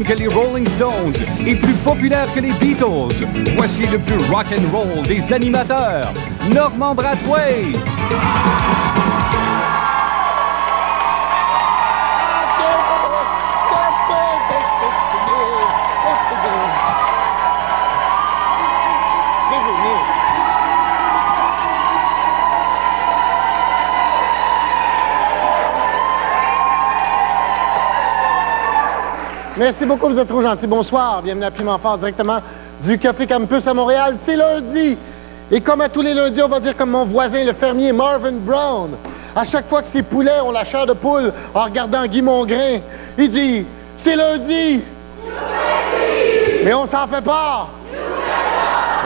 jeune que les Rolling Stones et plus populaire que les Beatles. Voici le plus rock'n'roll des animateurs, Normand Brathwaite. Merci beaucoup, vous êtes trop gentils. Bonsoir, bienvenue à Piment Fort, directement du Café Campus à Montréal. C'est lundi. Et comme à tous les lundis, on va dire comme mon voisin, le fermier Marvin Brown. À chaque fois que ses poulets ont la chair de poule en regardant Guy Mongrain, il dit « C'est lundi! » Mais on s'en fait pas!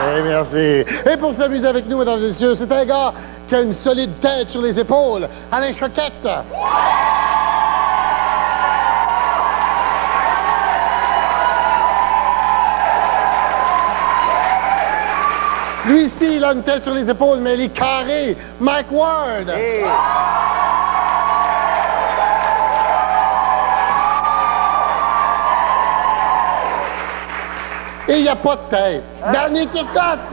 Eh, merci. Et pour s'amuser avec nous, mesdames et messieurs, c'est un gars qui a une solide tête sur les épaules, Alain Choquette. Lui ici, il a une tête sur les épaules, mais il est carré. Mike Ward. Hey. Et il n'y a pas de tête. Hein? Danny Turcotte.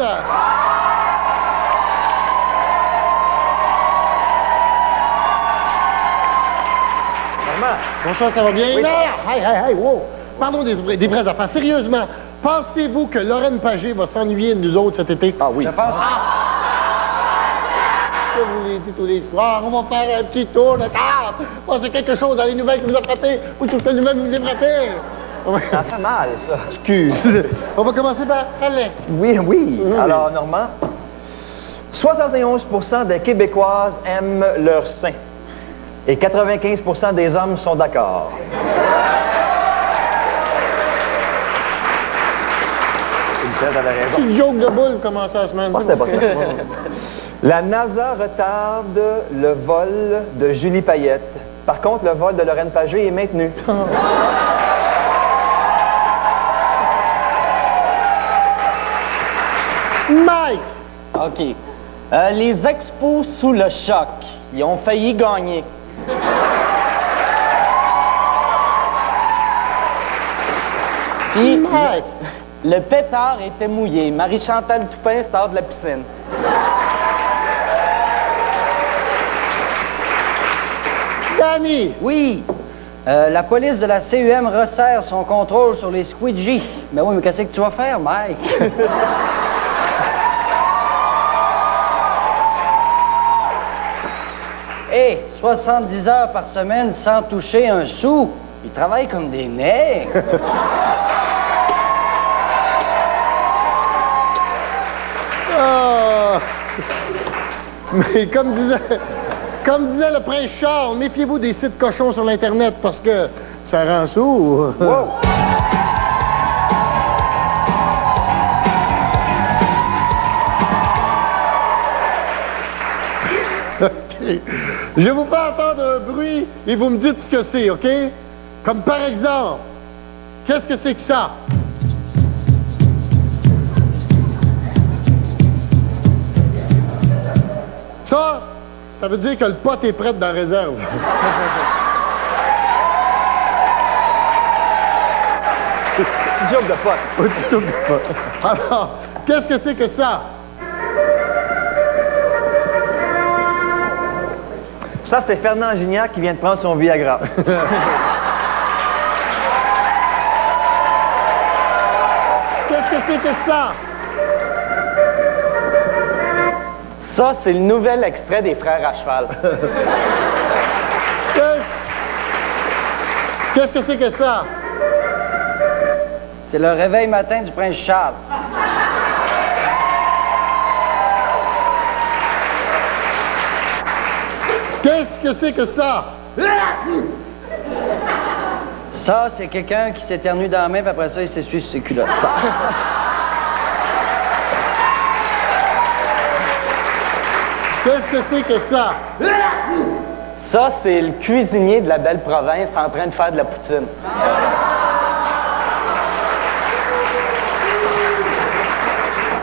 Normand. Bonsoir, ça va bien? Oui. Hey, wow. Parlons des vraies affaires. Sérieusement. Pensez-vous que Lorraine Pagé va s'ennuyer de nous autres cet été? Ah oui. Je pense. Je vous l'ai dit tous les soirs, on va faire un petit tour de table. C'est quelque chose dans les nouvelles qui vous a frappé ou toutes les nouvelles qui vous ont frappé. Ça fait mal, ça. Excuse. On va commencer par Alain. Oui. Alors, Normand, 71 % des Québécoises aiment leur sein. Et 95 % des hommes sont d'accord. C'est une joke de boule commencer la semaine. C'était pas clair. La NASA retarde le vol de Julie Payette. Par contre, le vol de Lorraine Pagé est maintenu. Mike! OK. Les Expos sous le choc, ils ont failli gagner. Puis, Mike! Le pétard était mouillé. Marie-Chantal Toupin sort de la piscine. Danny! Oui. La police de la CUM resserre son contrôle sur les squidgies. Ben oui, mais qu'est-ce que tu vas faire, Mike? Hé, 70 heures par semaine sans toucher un sou. Ils travaillent comme des nègres. Mais comme disait le prince Charles, méfiez-vous des sites cochons sur l'Internet parce que ça rend sourd. Wow. OK. Je vous fais entendre un bruit et vous me dites ce que c'est, OK? Comme par exemple, qu'est-ce que c'est que ça? Ça veut dire que le pot est prêt dans la réserve. Petit joke de pot. Oui, petit joke de pot. Alors, qu'est-ce que c'est que ça? Ça, c'est Fernand Gignac qui vient de prendre son Viagra. Qu'est-ce que c'est que ça? Ça, c'est le nouvel extrait des Frères à cheval. Qu'est-ce que c'est que ça? C'est le réveil matin du prince Charles. Qu'est-ce que c'est que ça? Ça, c'est quelqu'un qui s'éternue dans la main, puis après ça, il s'essuie sur ses culottes. Qu'est-ce que c'est que ça? Ça, c'est le cuisinier de la belle province en train de faire de la poutine.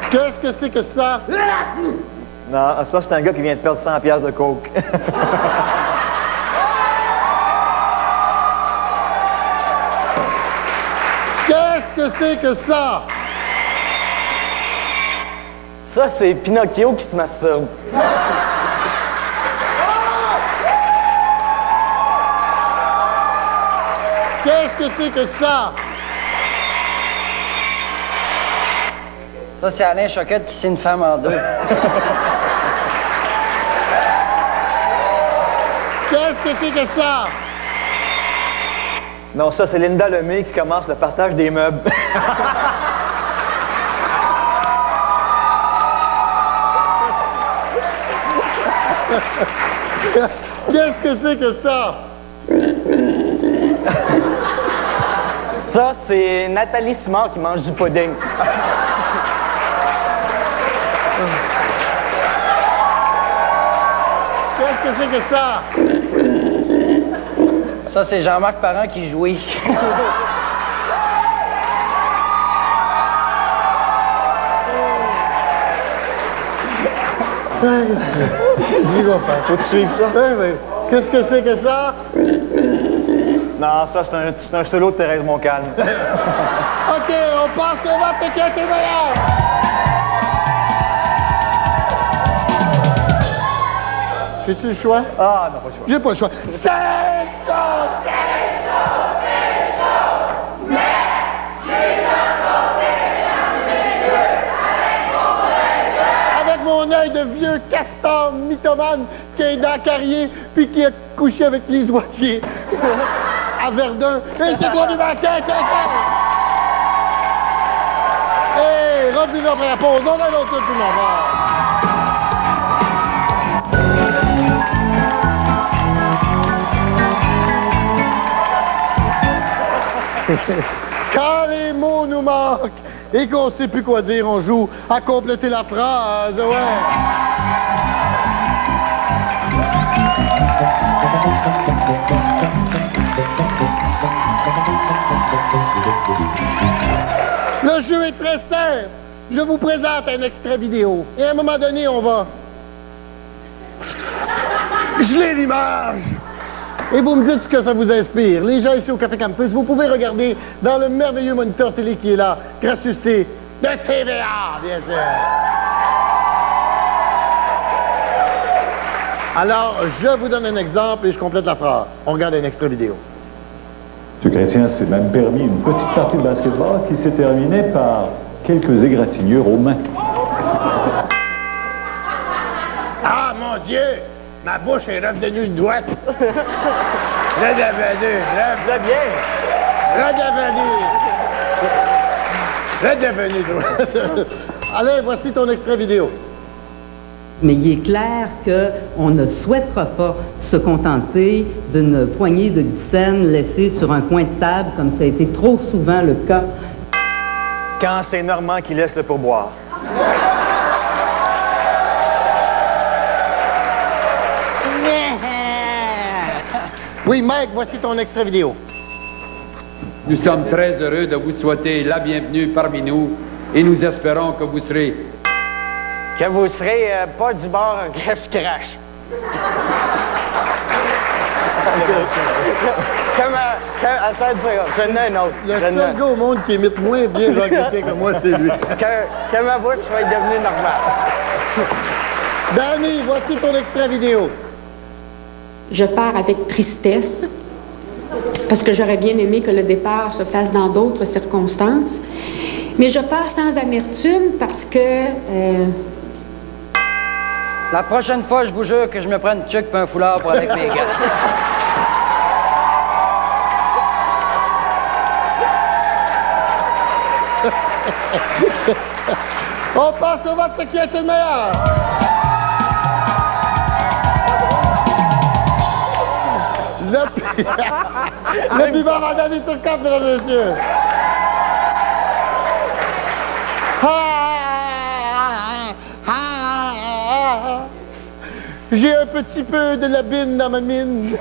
Qu'est-ce que c'est que ça? Non, ça, c'est un gars qui vient de perdre 100 piastres de coke. que c'est que ça? Ça, c'est Pinocchio qui se masturbe. Qu'est-ce que c'est que ça? Ça, c'est Alain Choquette qui scie une femme en deux. Qu'est-ce que c'est que ça? Non, ça, c'est Linda Lemay qui commence le partage des meubles. Qu'est-ce que c'est que ça? Ça, c'est Nathalie Simard qui mange du pudding. Qu'est-ce que c'est que ça? Ça, c'est Jean-Marc Parent qui jouit. J'y vais pas. Faut-tu suivre ça? Oui, oui. Qu'est-ce que c'est que ça? Non, ça, c'est un solo de Thérèse Montcalm. OK, on passe au vote qui a été meilleur. J'ai-tu le choix? Ah, non, pas le choix. J'ai pas le choix. 5 choses! Avec mon œil de vieux castor mythomane qui est dans Carrier puis qui a couché avec les oitiers à Verdun. Et c'est quoi du banquet? Hey, revenez après la pause. On a un autre tout le monde. Quand les mots nous manquent et qu'on ne sait plus quoi dire, on joue à compléter la phrase, ouais. Le jeu est très simple. Je vous présente un extrait vidéo. Et à un moment donné, on va geler l'image. Et vous me dites ce que ça vous inspire. Les gens ici au Café Campus, vous pouvez regarder dans le merveilleux moniteur télé qui est là, gracieuseté de TVA, bien sûr. Alors, je vous donne un exemple et je complète la phrase. On regarde un extrait vidéo. M. Chrétien s'est même permis une petite partie de basketball qui s'est terminée par quelques égratignures aux mains. Ah, mon Dieu! Ma bouche est redevenue droite. Redevenue. Droite. Allez, voici ton extrait vidéo. Mais il est clair qu'on ne souhaitera pas se contenter d'une poignée de scènes laissées sur un coin de table, comme ça a été trop souvent le cas. Quand c'est Normand qui laisse le pourboire. Oui, Mike, voici ton extrait vidéo. Nous sommes très heureux de vous souhaiter la bienvenue parmi nous et nous espérons que vous serez... Que vous serez pas du bord crash-crash. Attends une seconde, j'en ai un autre. Le seul gars au monde qui imite moins bien Jean Chrétien que moi, c'est lui. Que ma bouche soit devenue normale. Danny, voici ton extrait vidéo. Je pars avec tristesse, parce que j'aurais bien aimé que le départ se fasse dans d'autres circonstances. Mais je pars sans amertume parce que... La prochaine fois, je vous jure que je me prends une tuque et un foulard pour avec mes gars. On passe au vote qui a été le meilleur. Le piment va donner sur 4, mesdames et messieurs. J'ai un petit peu de la bine dans ma mine.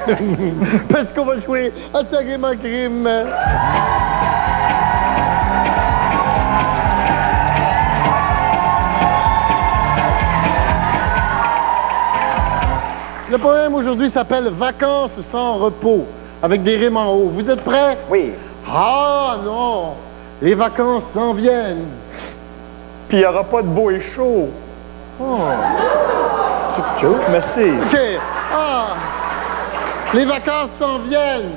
Parce qu'on va jouer à Sagrément Crime. Le poème aujourd'hui s'appelle « Vacances sans repos » avec des rimes en haut. Vous êtes prêts? Oui. Ah non! Les vacances s'en viennent. Puis il n'y aura pas de beau et chaud. Oh. C'est cute, merci. OK. Ah! Les vacances s'en viennent.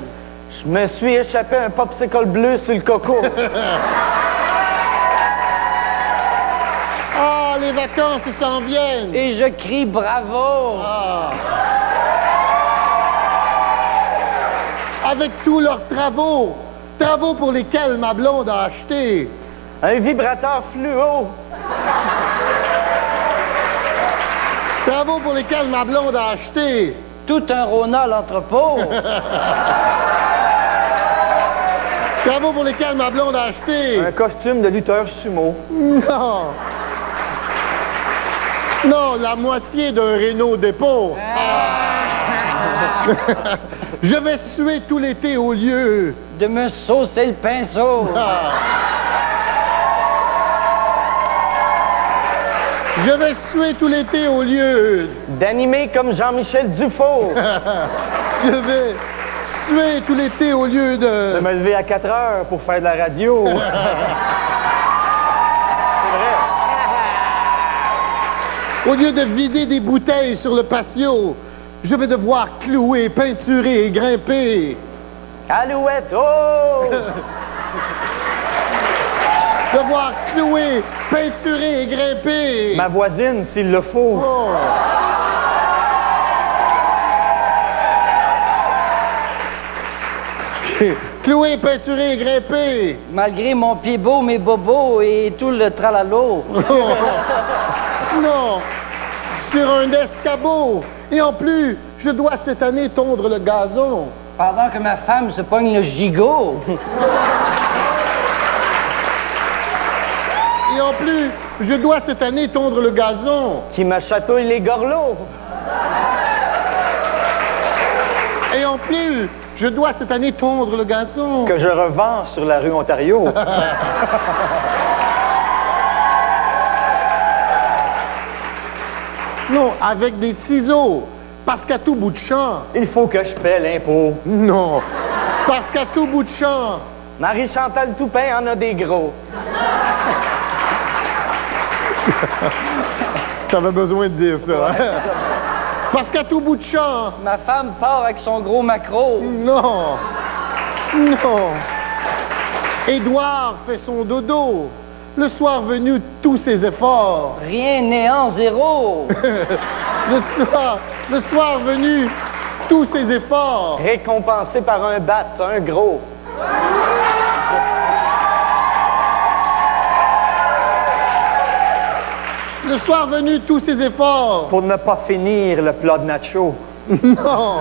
Je me suis échappé un popsicle bleu sur le coco. Ah, les vacances s'en viennent. Et je crie bravo. Ah. Avec tous leurs travaux. Travaux pour lesquels ma blonde a acheté. Un vibrateur fluo. Travaux pour lesquels ma blonde a acheté. Tout un Rona à l'entrepôt. Travaux pour lesquels ma blonde a acheté. Un costume de lutteur sumo. Non. Non, la moitié d'un Renault dépôt. Je vais suer tout l'été au lieu De me saucer le pinceau. Je vais suer tout l'été au lieu. D'animer comme Jean-Michel Dufault. Je vais suer tout l'été au lieu De me lever à 4 heures pour faire de la radio. Au lieu de vider des bouteilles sur le patio, je vais devoir clouer, peinturer et grimper. Alouette, oh! Devoir clouer, peinturer et grimper. Ma voisine, s'il le faut. Oh. Clouer, peinturer et grimper. Malgré mon pied beau, mes bobos et tout le tralalo. Non, sur un escabeau. Et en plus, je dois cette année tondre le gazon. Pendant que ma femme se pogne le gigot. Et en plus, je dois cette année tondre le gazon. Qui me chatouille les gorlots. Et en plus, je dois cette année tondre le gazon. Que je revends sur la rue Ontario. Non, avec des ciseaux. Parce qu'à tout bout de champ. Il faut que je paie l'impôt. Non, parce qu'à tout bout de champ. Marie-Chantal Toupin en a des gros. T'avais besoin de dire ça, hein? Parce qu'à tout bout de champ. Ma femme part avec son gros macro. Non, non. Édouard fait son dodo. Le soir venu, tous ses efforts. Rien, néant, zéro. Le soir venu, tous ses efforts. Récompensé par un bat, un gros. Le soir venu, tous ses efforts. Pour ne pas finir le plat de nacho. Non.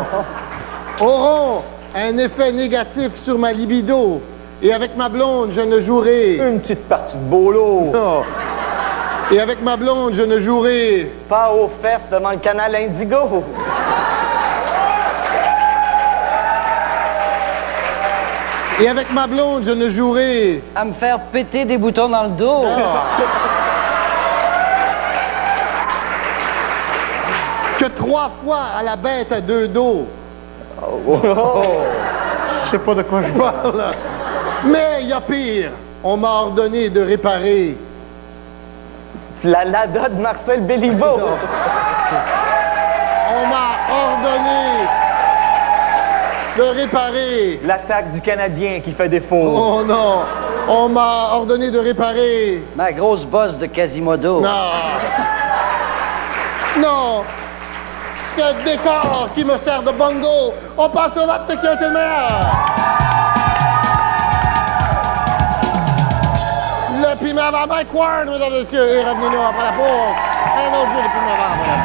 Auront un effet négatif sur ma libido. Et avec ma blonde, je ne jouerai. Une petite partie de bolo. Non. Et avec ma blonde, je ne jouerai. Pas aux fesses devant le canal Indigo. Et avec ma blonde, je ne jouerai. À me faire péter des boutons dans le dos. Que 3 fois à la bête à 2 dos. Oh. Je sais pas de quoi je parle. Mais il y a pire. On m'a ordonné de réparer. La Lada de Marcel Béliveau. On m'a ordonné de réparer. L'attaque du Canadien qui fait défaut. Oh non. On m'a ordonné de réparer. Ma grosse bosse de Quasimodo. Non. Non. Ce décor qui me sert de bongo. On passe au vote qui a été le meilleur. Le piment avant Mike Ward, mesdames et messieurs. Et revenez-nous après la pause. Un autre jeu de piment avant après la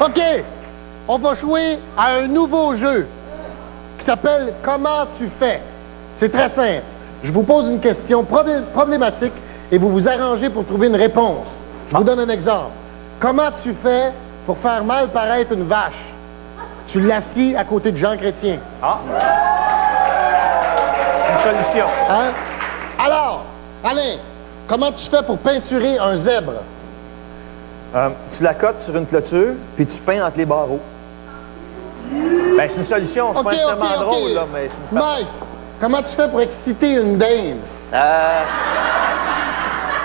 pause. OK. On va jouer à un nouveau jeu qui s'appelle « Comment tu fais ». C'est très simple. Je vous pose une question problématique et vous vous arrangez pour trouver une réponse. Je vous donne un exemple. Comment tu fais pour faire mal paraître une vache? Tu l'assis à côté de Jean Chrétien. Ah! Une solution. Hein? Alors, Alain, comment tu fais pour peinturer un zèbre? Tu la cotes sur une clôture, puis tu peins entre les barreaux. Ben, c'est une solution. C'est pas nécessairement drôle, là, mais... Mike, comment tu fais pour exciter une dinde?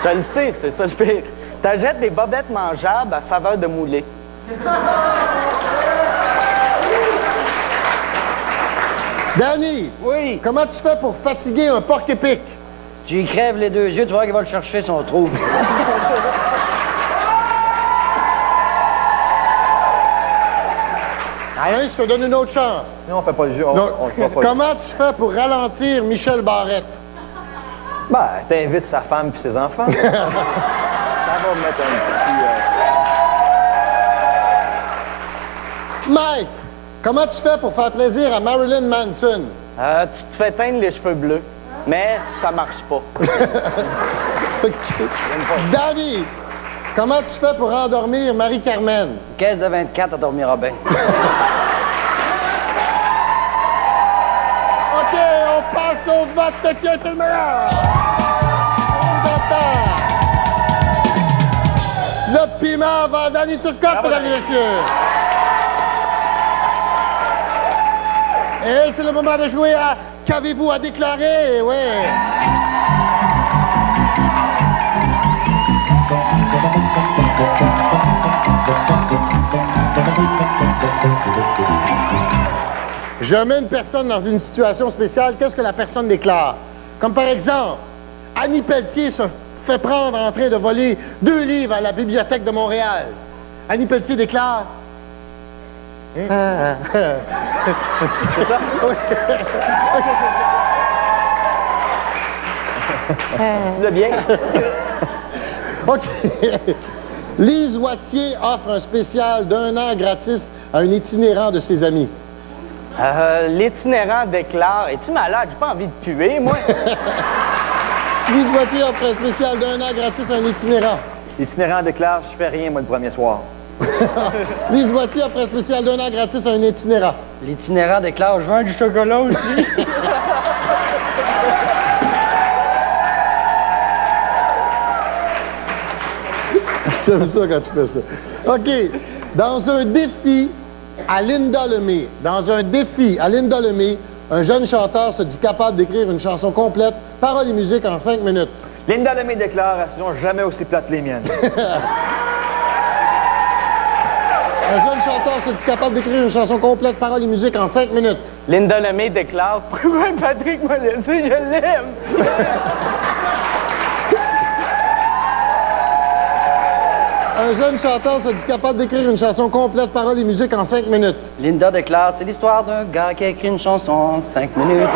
Je le sais, c'est ça le pire. T'achètes des bobettes mangeables à saveur de moulé. Danny! Oui? Comment tu fais pour fatiguer un porc-épic? Tu y crèves les deux yeux, tu vois qu'il va le chercher si on le trouve. Allez, je te donne une autre chance. Sinon, on fait pas le jeu. Comment tu fais pour ralentir Michel Barrette? Ben, t'invites sa femme puis ses enfants. Ça va me mettre un petit... Mike, comment tu fais pour faire plaisir à Marilyn Manson? Tu te fais teindre les cheveux bleus, mais ça marche pas. Danny, comment tu fais pour endormir Marie-Carmen? Caisse de 24, elle dormira bien. OK, on passe au vote de qui est le meilleur. Le piment va Danny Turcotte, mesdames et messieurs. Et c'est le moment de jouer à Qu'avez-vous à déclarer? Oui. Je mets une personne dans une situation spéciale, qu'est-ce que la personne déclare? Comme par exemple, Annie Pelletier se fait prendre en train de voler 2 livres à la Bibliothèque de Montréal. Annie Pelletier déclare... C'est ça? Tu l'as bien? OK. Lise Wattier offre un spécial d'1 an gratis à un itinérant de ses amis. L'itinérant déclare... Es-tu malade? J'ai pas envie de puer, moi. Lise Wattier offre un spécial d'1 an gratis à un itinérant. L'itinérant déclare, je fais rien, moi, le premier soir. Lise Wattier offre un spécial d'1 an gratis à un itinérant. L'itinérant déclare, je veux du chocolat aussi. J'aime ça quand tu fais ça. OK. Dans un défi à Linda Lemay, un jeune chanteur se dit capable d'écrire une chanson complète, paroles et musique en 5 minutes. Linda Lemay déclare, sinon jamais aussi plate que les miennes. Un jeune chanteur se dit capable d'écrire une chanson complète, paroles et musique en 5 minutes. Linda Lemay déclare, pourquoi Patrick m'a laissé, je l'aime. Un jeune chanteur se dit capable d'écrire une chanson complète, paroles et musique en 5 minutes. Linda déclare, c'est l'histoire d'un gars qui a écrit une chanson en 5 minutes.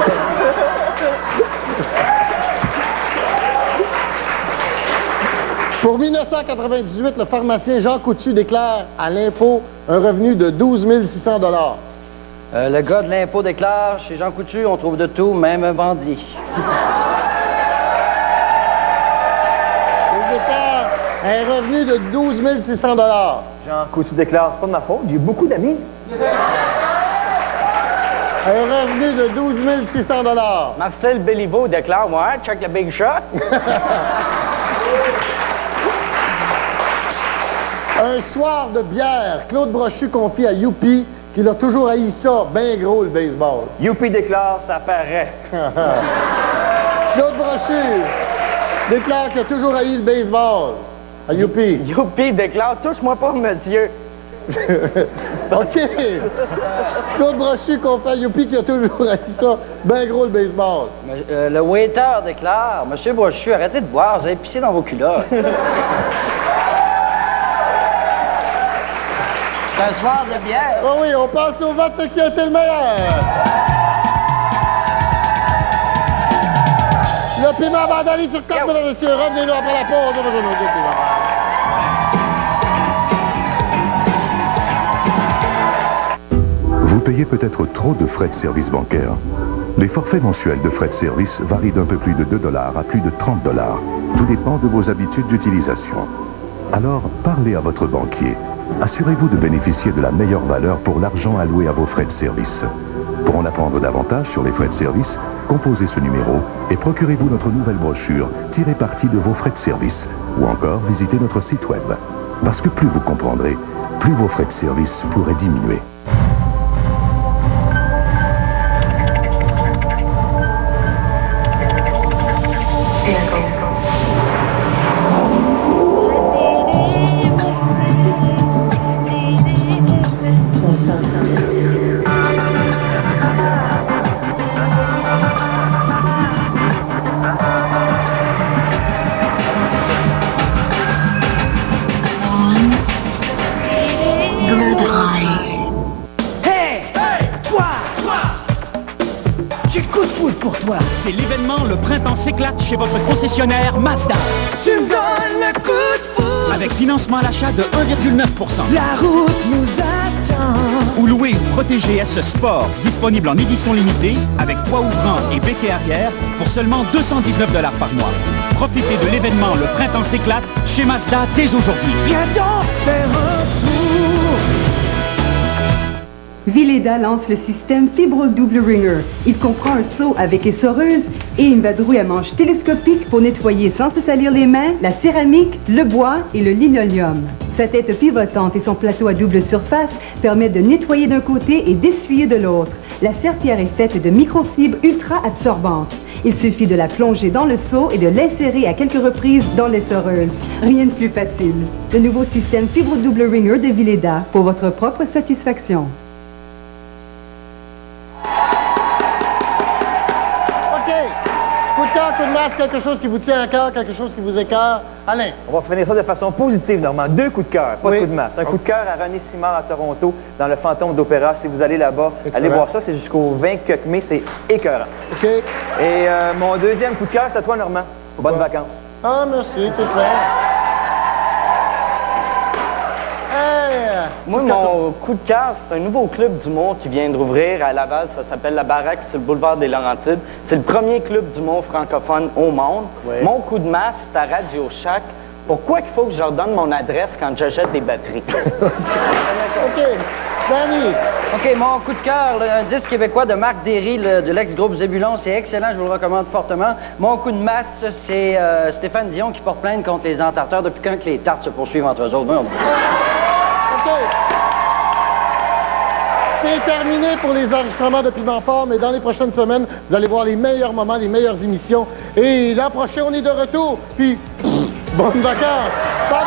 Pour 1998, le pharmacien Jean Coutu déclare à l'impôt un revenu de 12 600 $. Le gars de l'impôt déclare, chez Jean Coutu, on trouve de tout, même un bandit. Un revenu de 12 600 $. Jean Coutu déclare, c'est pas de ma faute, j'ai beaucoup d'amis. Un revenu de 12 600 $. Marcel Béliveau déclare, ouais, check le big shot. Un soir de bière, Claude Brochu confie à Youpi qu'il a toujours haï ça, bien gros, le baseball. Youpi déclare, ça paraît. Claude Brochu déclare qu'il a toujours haï le baseball. À Youpi. Youpi déclare, touche-moi pas, monsieur. OK. Claude Brochu confie à Youpi qu'il a toujours haï ça, bien gros, le baseball. Le waiter déclare, Monsieur Brochu, arrêtez de boire, vous avez pissé dans vos culottes. C'est un soir de bière. Oh oui, on passe au vote de qui a été le meilleur. Le piment Vandali sur Côte, mesdames et messieurs. Revenez-nous après la pause. Vous payez peut-être trop de frais de service bancaire. Les forfaits mensuels de frais de service varient d'un peu plus de 2 $ à plus de 30 $. Tout dépend de vos habitudes d'utilisation. Alors, parlez à votre banquier. Assurez-vous de bénéficier de la meilleure valeur pour l'argent alloué à vos frais de service. Pour en apprendre davantage sur les frais de service, composez ce numéro et procurez-vous notre nouvelle brochure « Tirez parti de vos frais de service » ou encore visitez notre site web. Parce que plus vous comprendrez, plus vos frais de service pourraient diminuer. le printemps s'éclate chez votre concessionnaire Mazda. Tu me donnes le coup de foudre. Avec financement à l'achat de 1,9%. La route nous attend. Ou louer ou protéger SE Sport, disponible en édition limitée, avec toit ouvrant et béquet arrière, pour seulement 219 $ par mois. Profitez de l'événement Le Printemps s'éclate chez Mazda dès aujourd'hui. Viens donc faire un tour. Vileda lance le système Fibro Double Ringer. Il comprend un seau avec essoreuse et une vadrouille à manche télescopique pour nettoyer sans se salir les mains la céramique, le bois et le linoleum. Sa tête pivotante et son plateau à double surface permettent de nettoyer d'un côté et d'essuyer de l'autre. La serpillière est faite de microfibres ultra absorbantes. Il suffit de la plonger dans le seau et de l'insérer à quelques reprises dans l'essoreuse. Rien de plus facile. Le nouveau système Fibro Double Ringer de Vileda pour votre propre satisfaction. Coup de masse, quelque chose qui vous tient à cœur, quelque chose qui vous écœure. Alain. On va finir ça de façon positive, Normand. 2 coups de cœur, pas de coup de masse. Un coup de cœur à René Simard à Toronto, dans le Fantôme d'Opéra. Si vous allez là-bas, allez voir ça. C'est jusqu'au 24 mai. C'est écœurant. OK. Et mon deuxième coup de cœur, c'est à toi, Normand. Bonnes vacances. Ah, merci, t'es clair. Moi, mon coup de cœur, c'est un nouveau club d'humour qui vient d'ouvrir à Laval. Ça s'appelle La Baraque, c'est le boulevard des Laurentides. C'est le premier club d'humour francophone au monde. Oui. Mon coup de masse, c'est à Radio Shack. Pourquoi il faut que je leur donne mon adresse quand j'achète des batteries? OK. Danny. OK, mon coup de cœur, un disque québécois de Marc Derry, de l'ex-groupe Zébulon. C'est excellent, je vous le recommande fortement. Mon coup de masse, c'est Stéphane Dion qui porte plainte contre les entarteurs depuis quand que les tartes se poursuivent entre eux autres. Merde. OK. C'est terminé pour les enregistrements de Piment Fort, mais dans les prochaines semaines, vous allez voir les meilleurs moments, les meilleures émissions. Et l'an prochain, on est de retour. Puis, bonnes vacances. Bye!